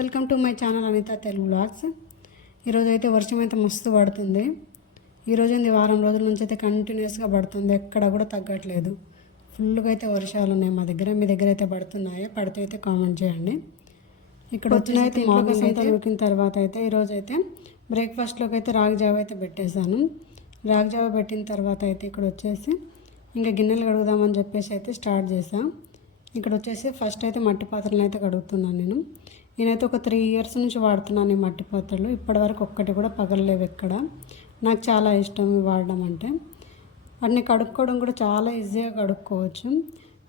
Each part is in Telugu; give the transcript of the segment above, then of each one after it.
Welcome to my channel Anitha Telugu blogs ఈరోజు అయితే వర్షం అయితే మస్తు పడుతుంది. ఈరోజు ఏంది వారం రోజుల నుంచి అయితే కంటిన్యూస్గా పడుతుంది. ఎక్కడ కూడా తగ్గట్లేదు. ఫుల్గా అయితే వర్షాలు ఉన్నాయి మా దగ్గర మీ దగ్గర అయితే పడుతున్నాయా? పడితే అయితే కామెంట్ చేయండి. ఇక్కడ వచ్చిన అయితే మార్నింగ్ అయితే ఉడికిన తర్వాత అయితే ఈరోజు అయితే బ్రేక్ఫాస్ట్లోకి అయితే రాగి జావ అయితే పెట్టేశాను. రాగి జావ పెట్టిన తర్వాత అయితే ఇక్కడ వచ్చేసి ఇంకా గిన్నెలు కడుగుదామని చెప్పేసి అయితే స్టార్ట్ చేసాం ఇక్కడ వచ్చేసి ఫస్ట్ అయితే మట్టి పాత్రలు అయితే కడుగుతున్నాను నేను. నేనైతే ఒక త్రీ ఇయర్స్ నుంచి వాడుతున్నాను ఈ మట్టి పాత్రలు. ఇప్పటివరకు ఒక్కటి కూడా పగలలేవు ఎక్కడ. నాకు చాలా ఇష్టం వాడడం అంటే. వాటిని కడుక్కోవడం కూడా చాలా ఈజీగా కడుక్కోవచ్చు.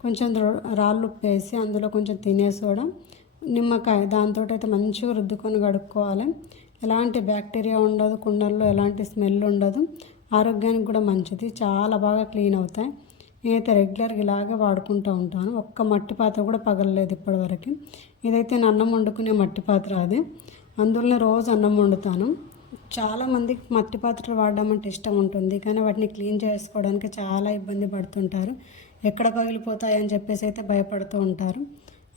కొంచెం రాళ్ళు ఉప్పు వేసి అందులో కొంచెం తినేసోడా. నిమ్మకాయ దాంతో అయితే మంచిగా రుద్దుకొని కడుక్కోవాలి. ఎలాంటి బ్యాక్టీరియా ఉండదు కుండల్లో ఎలాంటి స్మెల్ ఉండదు. ఆరోగ్యానికి కూడా మంచిది. చాలా బాగా క్లీన్ అవుతాయి. నేనైతే రెగ్యులర్గా ఇలాగే వాడుకుంటూ ఉంటాను. ఒక్క మట్టి పాత్ర కూడా పగలలేదు ఇప్పటివరకు. ఇదైతే నేను అన్నం వండుకునే మట్టి పాత్ర అది అందులోనే రోజు అన్నం వండుతాను. చాలామందికి మట్టి పాత్రలు వాడడం అంటే ఇష్టం ఉంటుంది కానీ వాటిని క్లీన్ చేసుకోవడానికి చాలా ఇబ్బంది పడుతుంటారు. ఎక్కడ పగిలిపోతాయి అని చెప్పేసి అయితే భయపడుతూ ఉంటారు.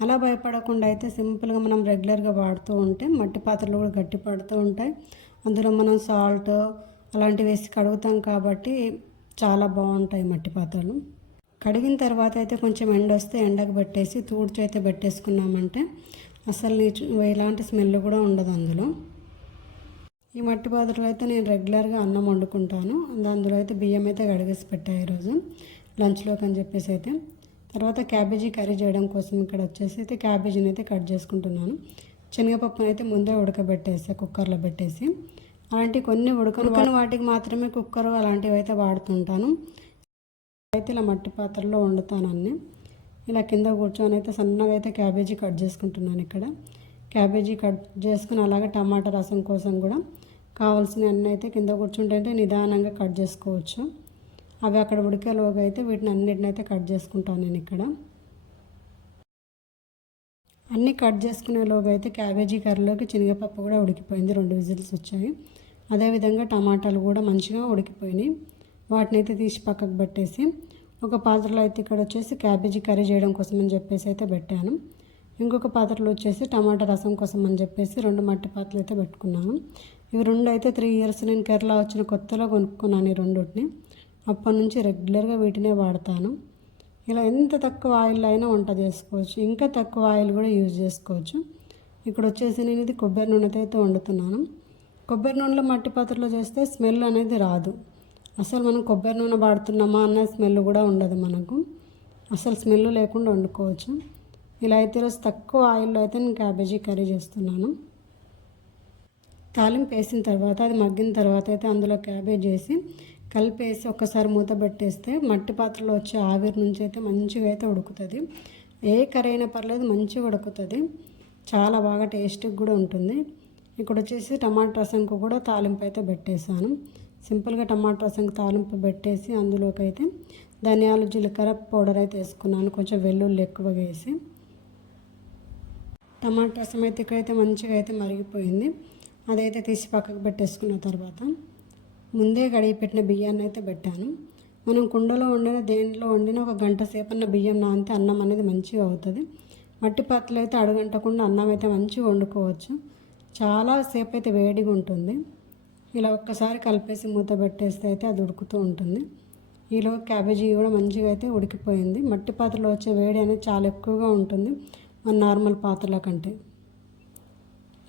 అలా భయపడకుండా అయితే సింపుల్గా మనం రెగ్యులర్గా వాడుతూ ఉంటే మట్టి పాత్రలు కూడా గట్టి పడుతూ ఉంటాయి. అందులో మనం సాల్ట్ అలాంటివి వేసి కడుగుతాం కాబట్టి చాలా బాగుంటాయి మట్టి పాత్రలు. కడిగిన తర్వాత అయితే కొంచెం ఎండ వస్తే ఎండకు పెట్టేసి తూడ్చి అయితే పెట్టేసుకున్నామంటే అసలు నీచు ఎలాంటి స్మెల్ కూడా ఉండదు అందులో. ఈ మట్టి పాత్రలు అయితే నేను రెగ్యులర్గా అన్నం వండుకుంటాను. అందులో అయితే బియ్యం అయితే కడిగేసి పెట్టాను ఈరోజు. లంచ్లోకి అని చెప్పేసి అయితే. తర్వాత క్యాబేజీ కర్రీ చేయడం కోసం ఇక్కడ వచ్చేసి అయితే క్యాబేజీని అయితే కట్ చేసుకుంటున్నాను. శనగపప్పును అయితే ముందే ఉడకబెట్టేసి కుక్కర్లో పెట్టేసి. అలాంటి కొన్ని ఉడకని వాటికి మాత్రమే కుక్కర్ అలాంటివి అయితే వాడుతుంటాను. అయితే ఇలా మట్టి పాత్రలో వండుతాను అన్ని. ఇలా కింద కూర్చొని అయితే సన్నగా అయితే క్యాబేజీ కట్ చేసుకుంటున్నాను ఇక్కడ. క్యాబేజీ కట్ చేసుకుని అలాగే టమాటా రసం కోసం కూడా కావాల్సిన అన్నీ అయితే కింద కూర్చుంటే నిదానంగా కట్ చేసుకోవచ్చు. అవి అక్కడ ఉడికేలోగా అయితే వీటిని అన్నిటిని అయితే కట్ చేసుకుంటాను నేను ఇక్కడ. అన్నీ కట్ చేసుకునేలోగా అయితే క్యాబేజీ కర్రీలోకి శనగపప్పు కూడా ఉడికిపోయింది. రెండు విజిల్స్ వచ్చాయి. అదేవిధంగా టమాటాలు కూడా మంచిగా ఉడికిపోయినాయి. వాటిని అయితే తీసి పక్కకు పెట్టేసి ఒక పాత్రలో అయితే ఇక్కడ వచ్చేసి క్యాబేజీ కర్రీ చేయడం కోసం అని చెప్పేసి అయితే పెట్టాను. ఇంకొక పాత్రలో వచ్చేసి టమాటా రసం కోసం అని చెప్పేసి రెండు మట్టి పాత్రలు అయితే పెట్టుకున్నాను. ఇవి రెండు అయితే త్రీ ఇయర్స్ నేను కేరళ వచ్చిన కొత్తలో కొనుక్కున్నాను ఈ రెండుటిని. అప్పటి నుంచి రెగ్యులర్గా వీటినే వాడతాను. ఇలా ఎంత తక్కువ ఆయిల్ అయినా వంట చేసుకోవచ్చు. ఇంకా తక్కువ ఆయిల్ కూడా యూజ్ చేసుకోవచ్చు. ఇక్కడ వచ్చేసి నేను ఇది కొబ్బరి నూనెతో అయితే వండుతున్నాను. కొబ్బరి నూనెలో మట్టి పాత్రలో చేస్తే స్మెల్ అనేది రాదు. అసలు మనం కొబ్బరి నూనె వాడుతున్నామా అన్న స్మెల్ కూడా ఉండదు మనకు. అసలు స్మెల్ లేకుండా వండుకోవచ్చు. ఇలా అయితే ఈరోజు తక్కువ ఆయిల్లో అయితే నేను క్యాబేజీ కర్రీ చేస్తున్నాను. తాలింపు వేసిన తర్వాత అది మగ్గిన తర్వాత అయితే అందులో క్యాబేజ్ వేసి కలిపేసి ఒక్కసారి మూత పెట్టేస్తే మట్టి పాత్రలో వచ్చే ఆవిరి నుంచి అయితే మంచిగా అయితే ఉడుకుతుంది. ఏ కర్రీ అయినా పర్లేదు మంచిగా ఉడుకుతుంది. చాలా బాగా టేస్ట్గా కూడా ఉంటుంది. ఇక్కడ వచ్చేసి టమాటా రసంకు కూడా తాలింపు అయితే పెట్టేశాను. సింపుల్గా టమాటా రసంకి తాలింపు పెట్టేసి అందులోకి అయితే ధనియాలు జీలకర్ర పౌడర్ అయితే వేసుకున్నాను. కొంచెం వెల్లుల్లి ఎక్కువగా వేసి టమాటా రసం అయితే ఇక్కడైతే మంచిగా అయితే మరిగిపోయింది. అదైతే తీసి పక్కకు పెట్టేసుకున్న తర్వాత ముందే కడిగి పెట్టిన బియ్యాన్ని అయితే పెట్టాను. మనం కుండలో వండిన దేంట్లో వండిన ఒక గంట సేపు అన్న బియ్యం నానితే అన్నం అనేది మంచిగా అవుతుంది. మట్టి పాత్రలు అయితే అడుగంటకుండా అన్నం అయితే మంచిగా వండుకోవచ్చు. చాలాసేపు అయితే వేడిగా ఉంటుంది. ఇలా ఒక్కసారి కలిపేసి మూత పెట్టేస్తే అయితే అది ఉడుకుతూ ఉంటుంది. ఈలో క్యాబేజీ కూడా మంచిగా అయితే ఉడికిపోయింది. మట్టి పాత్రలో వచ్చే వేడి అనేది చాలా ఎక్కువగా ఉంటుంది. మన నార్మల్ పాత్రల కంటే.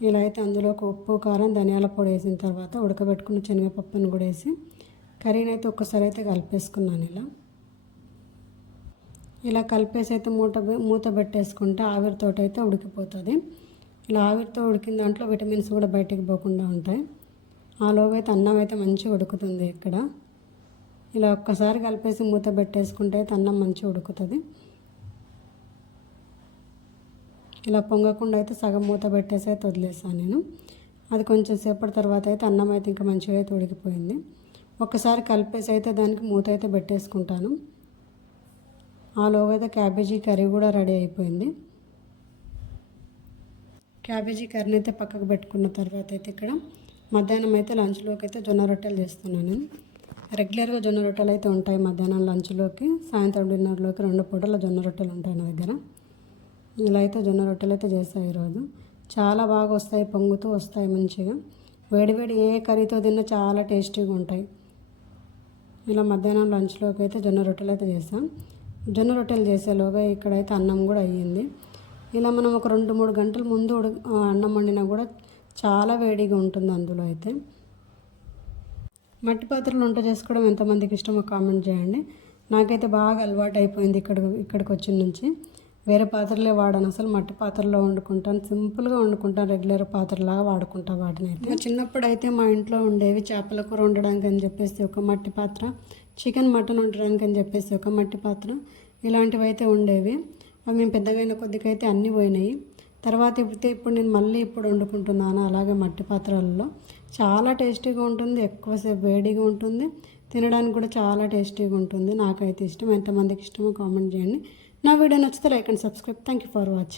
ఇలా అయితే అందులో ఉప్పు కారం ధనియాల పొడి వేసిన తర్వాత ఉడకబెట్టుకున్న శనగపప్పును కూడా వేసి కర్రీని అయితే ఒక్కసారి అయితే కలిపేసుకున్నాను ఇలా. ఇలా కలిపేసి అయితే మూట మూత పెట్టేసుకుంటే ఆవిరితోటైతే అయితే ఉడికిపోతుంది. ఇలా ఆవిరితో ఉడికిన దాంట్లో విటమిన్స్ కూడా బయటికి పోకుండా ఉంటాయి. ఆలోగా అయితే అన్నం అయితే మంచిగా ఉడుకుతుంది ఇక్కడ. ఇలా ఒక్కసారి కలిపేసి మూత పెట్టేసుకుంటే అయితే అన్నం మంచిగా ఉడుకుతుంది. ఇలా పొంగకుండా అయితే సగం మూత పెట్టేసి అయితే వదిలేసాను నేను. అది కొంచెం సేపటి తర్వాత అయితే అన్నం అయితే ఇంకా మంచిగా అయితే ఉడికిపోయింది. ఒక్కసారి కలిపేసి అయితే దానికి మూత అయితే పెట్టేసుకుంటాను. ఆలోగా అయితే క్యాబేజీ కర్రీ కూడా రెడీ అయిపోయింది. క్యాబేజీ కర్రీ అయితే పక్కకు పెట్టుకున్న తర్వాత అయితే ఇక్కడ మధ్యాహ్నం అయితే లంచ్లోకి అయితే జొన్న రొట్టెలు చేస్తున్నాను. రెగ్యులర్గా జొన్న రొట్టెలు అయితే ఉంటాయి మధ్యాహ్నం లంచ్లోకి సాయంత్రం డిన్నర్లోకి రెండు పూటల జొన్న రొట్టెలు ఉంటాయి నా దగ్గర. ఇలా అయితే జొన్న రొట్టెలు అయితే చేస్తాను ఈరోజు. చాలా బాగా వస్తాయి పొంగుతూ వస్తాయి మంచిగా. వేడివేడి ఏ కర్రీతో తిన్నా చాలా టేస్టీగా ఉంటాయి. ఇలా మధ్యాహ్నం లంచ్లోకి అయితే జొన్న రొట్టెలు అయితే చేసాం జొన్న రొట్టెలు చేసేలోగా ఇక్కడైతే అన్నం కూడా అయ్యింది. ఇలా మనం ఒక రెండు మూడు గంటల ముందు ఉడ- అన్నం వండినా కూడా చాలా వేడిగా ఉంటుంది అందులో అయితే. మట్టి పాత్రలు వంట చేసుకోవడం ఎంతమందికి ఇష్టమో కామెంట్ చేయండి. నాకైతే బాగా అలవాటు అయిపోయింది ఇక్కడ ఇక్కడికి వచ్చిన నుంచి. వేరే పాత్రలే వాడాను అసలు. మట్టి పాత్రలో వండుకుంటాను. సింపుల్గా వండుకుంటాను. రెగ్యులర్ పాత్రలాగా వాడుకుంటా వాటిని అయితే. చిన్నప్పుడు అయితే మా ఇంట్లో ఉండేవి చేపల కూర వండడానికి అని చెప్పేసి ఒక మట్టి పాత్ర చికెన్ మటన్ వండడానికి అని చెప్పేసి ఒక మట్టి పాత్ర ఇలాంటివి అయితే ఉండేవి. అవి మేము పెద్దగా అయిన కొద్దిగా అయితే అన్నీ పోయినాయి. తర్వాత ఇప్పుడు ఇప్పుడు నేను మళ్ళీ ఇప్పుడు వండుకుంటున్నాను అలాగే మట్టి పాత్రలలో. చాలా టేస్టీగా ఉంటుంది ఎక్కువసేపు వేడిగా ఉంటుంది. తినడానికి కూడా చాలా టేస్టీగా ఉంటుంది. నాకైతే ఇష్టం. ఎంతమందికి ఇష్టమో కామెంట్ చేయండి. నా వీడియో నచ్చితే like and subscribe. Thank you for watching